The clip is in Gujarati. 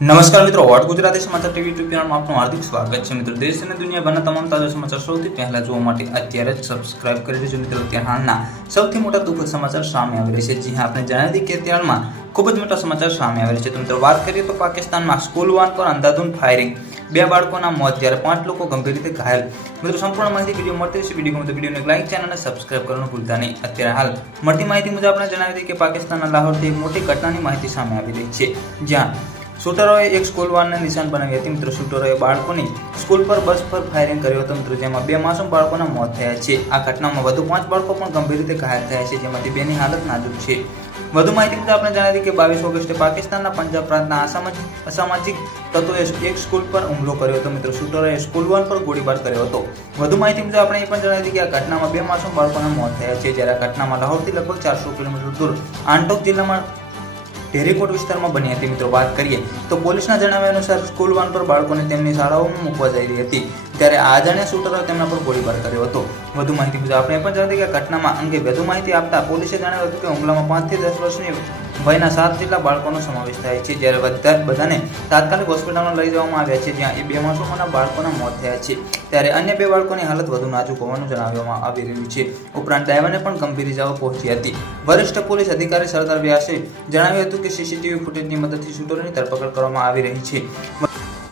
નમસ્કાર મિત્રો, વોટ ગુજરાતી સમાચાર ટીવી યુટ્યુબ ચેનલમાં આપનું હાર્દિક સ્વાગત છે. મિત્રો, દેશ અને દુનિયાભરના તમામ તાજા સમાચાર સૌથી પહેલા જોવા માટે અત્યારે જ સબસ્ક્રાઇબ કરી દેજો. મિત્રો ત્યાં હાલના સૌથી મોટા દુઃખદ સમાચાર સામે આવી રહ્યા છે. જ્યાં આપણે જણાવી કે અત્યારમાં ખૂબ જ મોટા સમાચાર સામે આવી છે. તો મિત્રો, વાત કરીએ તો પાકિસ્તાનમાં સ્કૂલ વાન પર અંધાધૂન ફાયરિંગ બે બાળકોના મોત જ્યારે પાંચ લોકો ગંભીર રીતે ઘાયલ. મિત્રો, સંપૂર્ણ માહિતી વીડિયો મળતી રહેશે. વીડિયો ગમે તો વિડીયોને લાઇક ચેનલ અને સબસ્ક્રાઇબ કરવાનું ભૂલતા નહીં. અત્યારે હાલ મળતી માહિતી મુજબ આપણે જણાવી દઈએ કે પાકિસ્તાનના લાહોરથી એક મોટી ઘટનાની માહિતી સામે આવી રહી છે. જ્યાં શૂટરોએ એક સ્કૂલ વાનને નિશાન બનાવી હતી. મિત્રો શૂટરોએ બાળકોની સ્કૂલ પર બસ પર ફાયરિંગ કર્યો હતો. મિત્રો, જેમાં બે માસૂમ બાળકોના મોત થયા છે. આ ઘટનામાં વધુ પાંચ બાળકો પણ ગંભીર રીતે ઘાયલ થયા છે, જેમાંથી બેની હાલત નાજુક છે. વધુ માહિતી મુજબ આપણે જણાવી કે બાવીસ ઓગસ્ટે પાકિસ્તાનના પંજાબ પ્રાંતના અસામાજિક તત્વોએ એક સ્કૂલ પર હુમલો કર્યો હતો. મિત્રો શૂટરોએ સ્કૂલ વન પર ગોળીબાર કર્યો હતો. વધુ માહિતી મુજબ આપણે એ પણ જણાવી કે આ ઘટનામાં બે માસૂમ બાળકોના મોત થયા છે. જ્યારે આ ઘટનામાં લાહોરથી લગભગ ચારસો કિલોમીટર દૂર આંટોક જિલ્લામાં ઢેરીકોટ વિસ્તારમાં બની હતી. મિત્રો, વાત કરીએ તો પોલીસના જણાવ્યા અનુસાર સ્કૂલ વાન પર બાળકોને તેમની શાળાઓમાં મૂકવા જઈ રહી હતી. ત્યારે આ અજાણ્યા શૂટરો તેમના પર ગોળીબાર કર્યો હતો. વધુ માહિતી મુજબ, આપણે એ પણ જણાવી કે ઘટનામાં અંગે વધુ માહિતી આપતા પોલીસે જણાવ્યું હતું કે હુમલામાં પાંચથી દસ વર્ષની વયના સાત જેટલા બાળકોનો સમાવેશ થાય છે. જ્યારે બધા બધાને તાત્કાલિક હોસ્પિટલમાં લઈ જવામાં આવ્યા છે, જ્યાં એ બે માસોમાંના બાળકોના મોત થયા છે. ત્યારે અન્ય બે બાળકોની હાલત વધુ નાજુક હોવાનું જણાવવામાં આવી રહ્યું છે. ઉપરાંત ડ્રાઈવરને પણ ગંભીર ઇજાઓ પહોંચી હતી. વરિષ્ઠ પોલીસ અધિકારી સરદાર વ્યાસે જણાવ્યું હતું કે સીસીટીવી ફૂટેજની મદદથી શૂટરોની ધરપકડ કરવામાં આવી રહી છે.